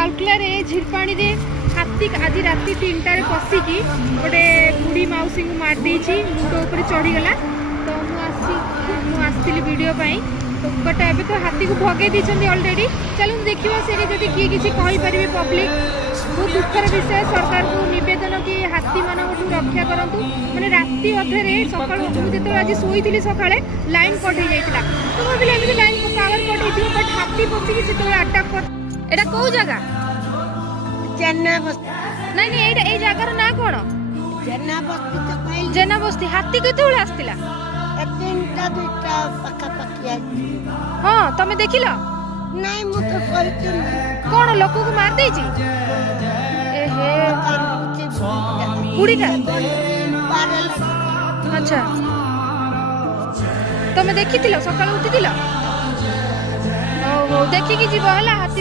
राउरकेला झिरपाणी रे हाथी आज राति 3टार पशिकी गोटे बुढ़ी मौसी को मारदे मुंड उपर चढ़ीगला। तो मुझे वीडियो तो बट एबे तो हाथी को भगे दी ऑलरेडी। चलो देखा से जब किए किसी कहींपारे पब्लिक बहुत दुखर विषय। सरकार को निवेदन कि हाथी मान रक्षा करूँ मैंने राति अधे सका मुझे आज शोई सका लाइन कट हो जाता तो भाविले एमती लाइन पावर कट हो बट हाथी पशिकी से अटैक कर। एटा कौ जगह नहीं नहीं जगार ना कौन जेना बस्ती हाथी केते आसला हाँ तमें देखिल नहीं मु तो कौन लोक को मार दे बुढ़ीटा अच्छा तमें देखी सकाल उठी देखिकी जीव है हाथी।